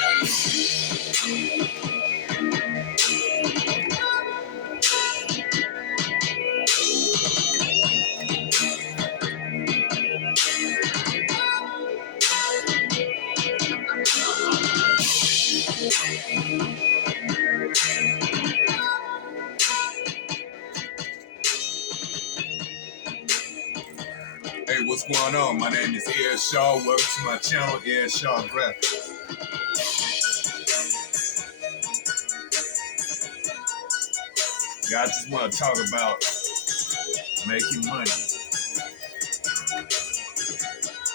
Hey, what's going on? My name is Ed Shaw. Welcome to my channel, Ed Shaw Graphics. Yeah, I just want to talk about making money.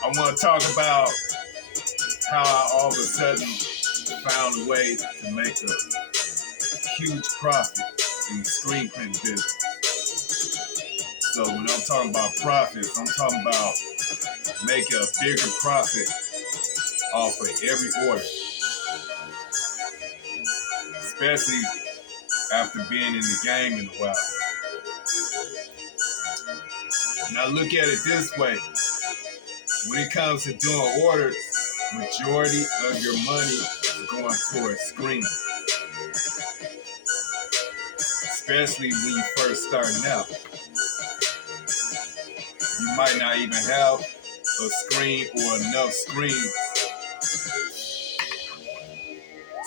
I want to talk about how I all of a sudden found a way to make a huge profit in the screen print business. So when I'm talking about profits, I'm talking about making a bigger profit off of every order, especially after being in the game in a while. Now look at it this way. When it comes to doing orders, majority of your money is going towards screen. Especially when you first starting out. You might not even have a screen or enough screens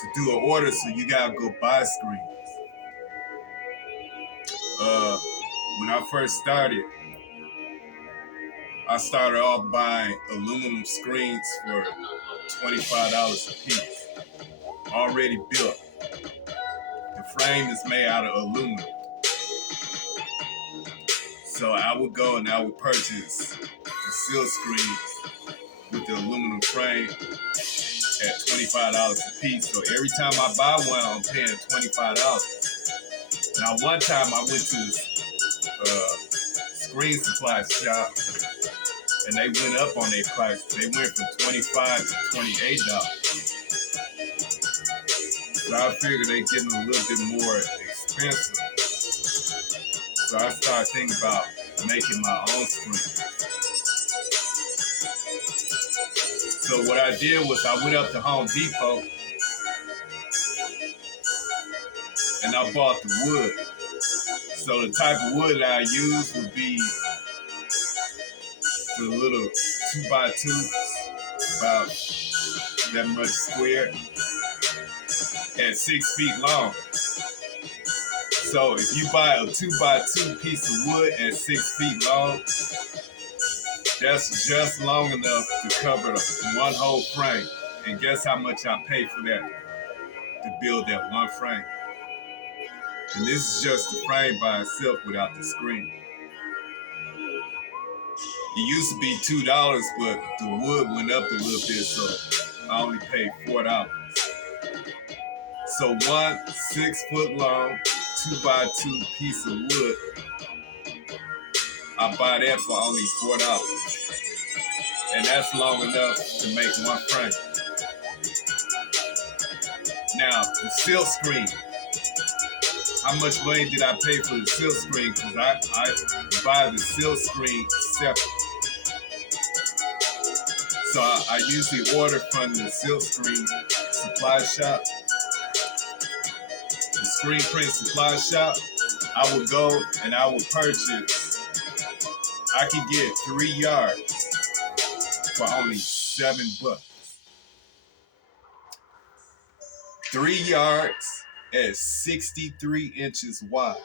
to do an order, so you gotta go buy screens. When I first started, I started off buying aluminum screens for $25 a piece, already built. The frame is made out of aluminum. So I would go and I would purchase the silk screens with the aluminum frame at $25 a piece. So every time I buy one, I'm paying $25. Now one time I went to this screen supply shop and they went up on their price. They went from $25 to $28. So I figured they getting a little bit more expensive. So I started thinking about making my own screen. So what I did was I went up to Home Depot and I bought the wood. So the type of wood that I use would be the little 2x2s, about that much square, at 6 feet long. So if you buy a 2x2 piece of wood at 6 feet long, that's just long enough to cover one whole frame. And guess how much I paid for that to build that one frame? And this is just the frame by itself without the screen. It used to be $2, but the wood went up a little bit, so I only paid $4. So one 6 foot long 2x2 piece of wood, I buy that for only $4. And that's long enough to make one frame. Now, the silk screen. How much money did I pay for the silk screen? Because I buy the silk screen separate. So I usually order from the silk screen supply shop. The screen print supply shop. I would go and I would purchase. I could get 3 yards for only $7. 3 yards at 63 inches wide.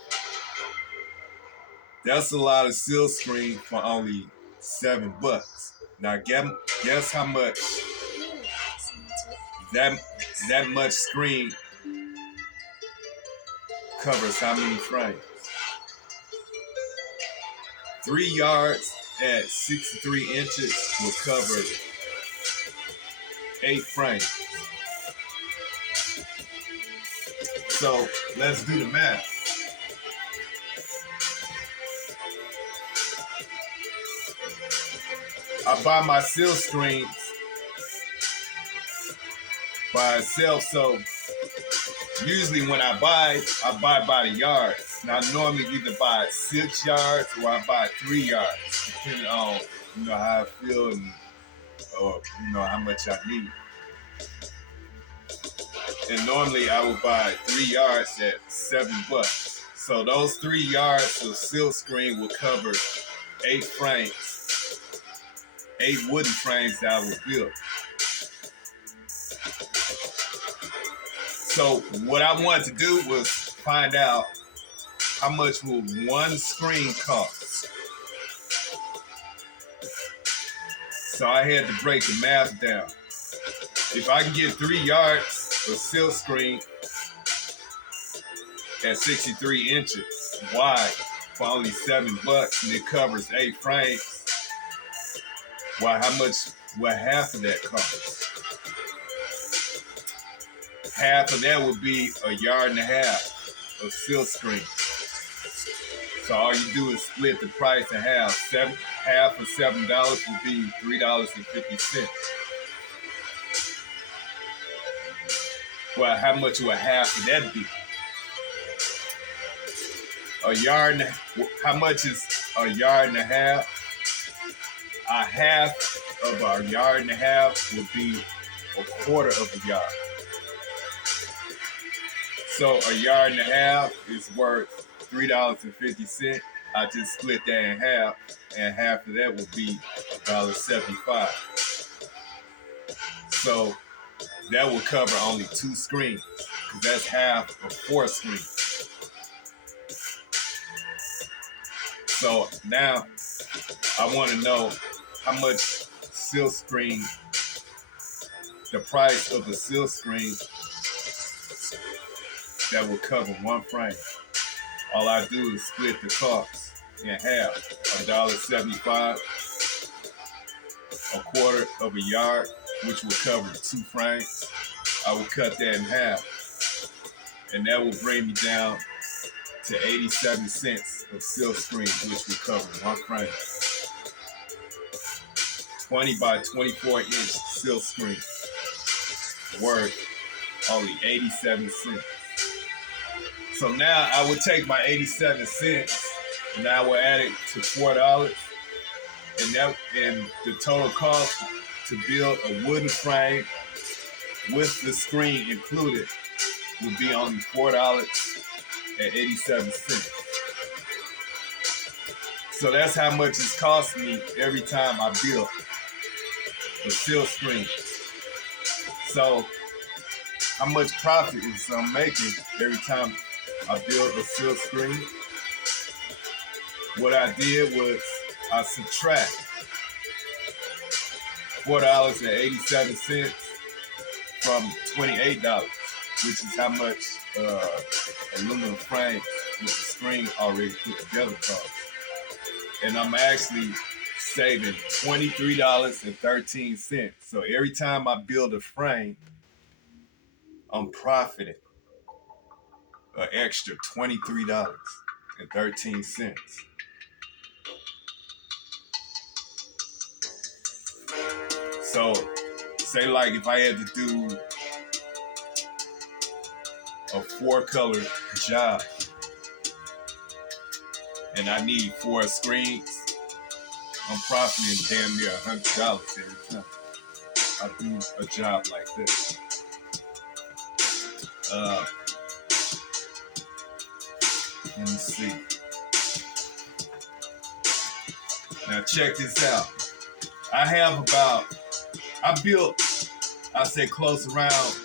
That's a lot of silk screen for only $7. Now guess how much that much screen covers how many frames? 3 yards at 63 inches will cover 8 frames. So let's do the math. I buy my silk screens by itself, so usually when I buy by the yards. Now I normally either buy 6 yards or I buy 3 yards, depending on how I feel and or how much I need. And normally I would buy 3 yards at $7. So those 3 yards of silk screen will cover 8 frames, 8 wooden frames that I would build. So what I wanted to do was find out how much will one screen cost. So I had to break the math down. If I can get 3 yards of silk screen at 63 inches wide for only $7 and it covers 8 frames, well, how much will half of that cost? Half of that would be 1.5 yards of silk screen. So all you do is split the price in half. Half of $7 would be $3.50. Well, how much will half of that be? How much is 1.5 yards? A half of 1.5 yards would be 1/4 yard. So 1.5 yards is worth $3.50. I just split that in half, and half of that would be $1.75. So that will cover only 2 screens, because that's half of 4 screens. So now I want to know how much silk screen, the price of a silk screen that will cover 1 frame. All I do is split the cost in half. $1.75, 1/4 yard, which will cover 2 frames. I will cut that in half. And that will bring me down to 87 cents of silk screen, which will cover 1 frame. 20 by 24 inch silk screen, worth only 87 cents. So now I would take my 87 cents and I will add it to $4, and the total cost to build a wooden frame with the screen included would be only $4.87. So that's how much it's costing me every time I build a silk screen. So how much profit is I'm making every time I build a silk screen? What I did was I subtract $4.87 from $28, which is how much aluminum frames with the screen already put together cost. And I'm actually saving $23.13. So every time I build a frame, I'm profiting an extra $23.13. So say like if I had to do a 4-color job and I need 4 screens, I'm profiting damn near $100 every time I do a job like this. Let me see. Now check this out. I built, I say close around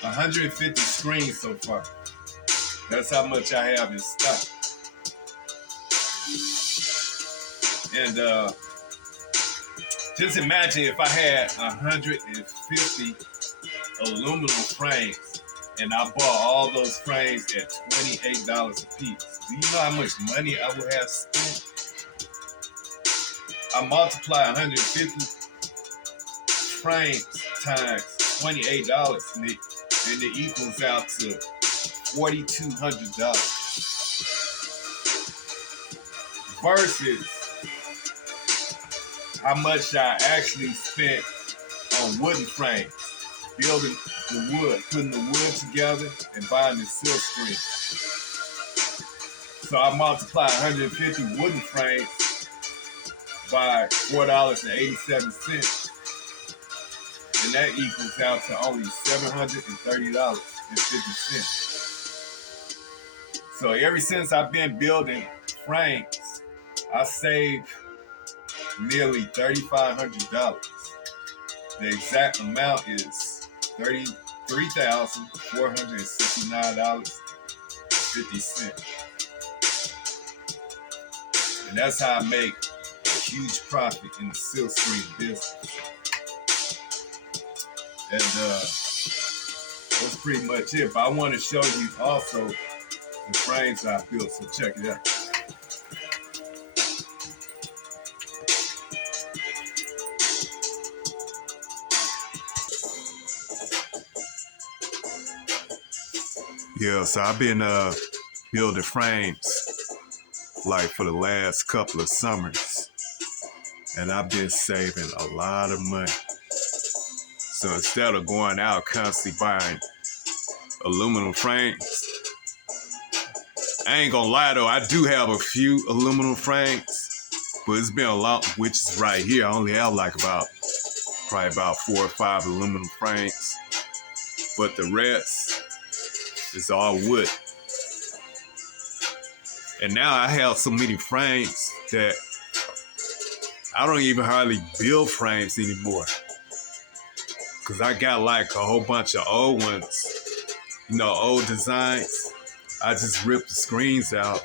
150 screens so far. That's how much I have in stock. And just imagine if I had 150 aluminum frames and I bought all those frames at $28 a piece. Do you know how much money I would have spent? I multiply 150 frames times $28 and it equals out to $4,200 versus how much I actually spent on wooden frames, building the wood, putting the wood together and buying the silk screen. So I multiply 150 wooden frames by $4.87. And that equals out to only $730.50. So ever since I've been building frames, I saved nearly $3,500. The exact amount is $33,469.50. And that's how I make a huge profit in the silk screen business. And that's pretty much it. But I want to show you also the frames I built, so check it out. Yeah, so I've been building frames like for the last couple of summers, and I've been saving a lot of money. So instead of going out constantly buying aluminum frames, I ain't gonna lie though, I do have a few aluminum frames, but it's been a lot, which is right here. I only have like probably about 4 or 5 aluminum frames, but the rest is all wood. And now I have so many frames that I don't even hardly build frames anymore. Cause I got like a whole bunch of old ones, old designs. I just rip the screens out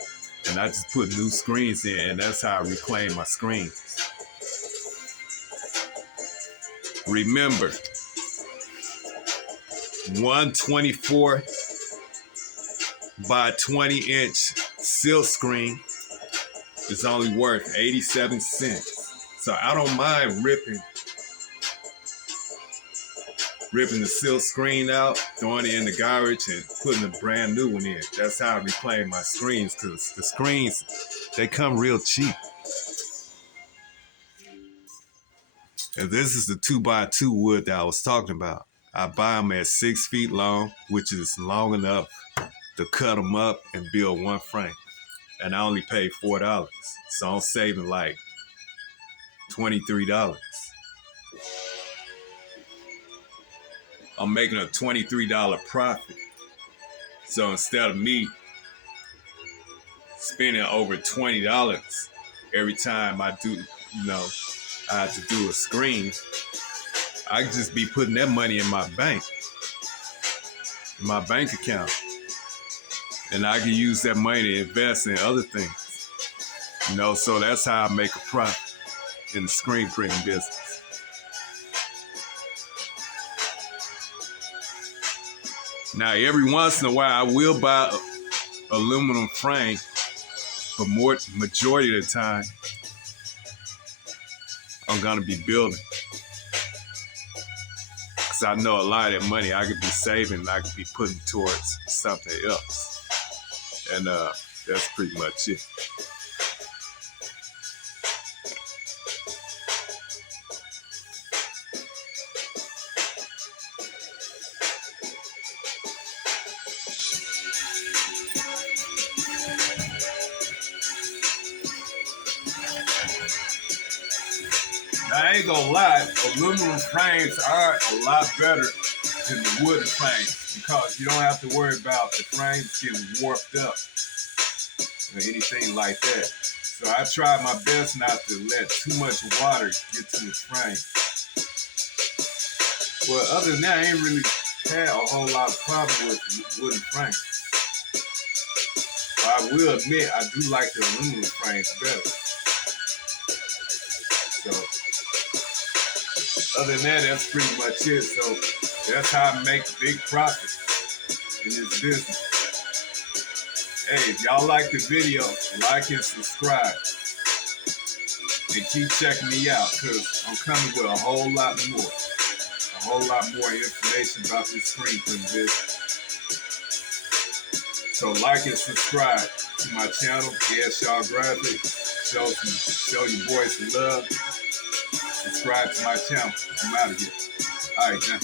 and I just put new screens in, and that's how I reclaim my screens. Remember, 124 by 20-inch silk screen is only worth 87 cents. So I don't mind ripping the silk screen out, throwing it in the garbage, and putting a brand new one in. That's how I reclaim my screens, because the screens, they come real cheap. And this is the 2x2 wood that I was talking about. I buy them at 6 feet long, which is long enough to cut them up and build one frame. And I only paid $4. So I'm saving like $23. I'm making a $23 profit. So instead of me spending over $20 every time I do, I have to do a screen, I can just be putting that money in my bank account. And I can use that money to invest in other things. So that's how I make a profit in the screen printing business. Now, every once in a while, I will buy aluminum frame, but majority of the time, I'm gonna be building. Because I know a lot of that money I could be saving and I could be putting towards something else. And that's pretty much it. I ain't gonna lie, aluminum frames are a lot better than the wooden frames, because you don't have to worry about the frames getting warped up or anything like that. So I try my best not to let too much water get to the frame. Well, other than that, I ain't really had a whole lot of problem with wooden frames. But I will admit, I do like the aluminum frames better. So other than that, that's pretty much it. So that's how I make big profit in this business. Hey, if y'all like the video, like and subscribe. And keep checking me out, because I'm coming with a whole lot more. A whole lot more information about this screen printing business. So like and subscribe to my channel, Shaw Graphics. Show your boys some love. Subscribe to my channel. I'm out of here. All right, now.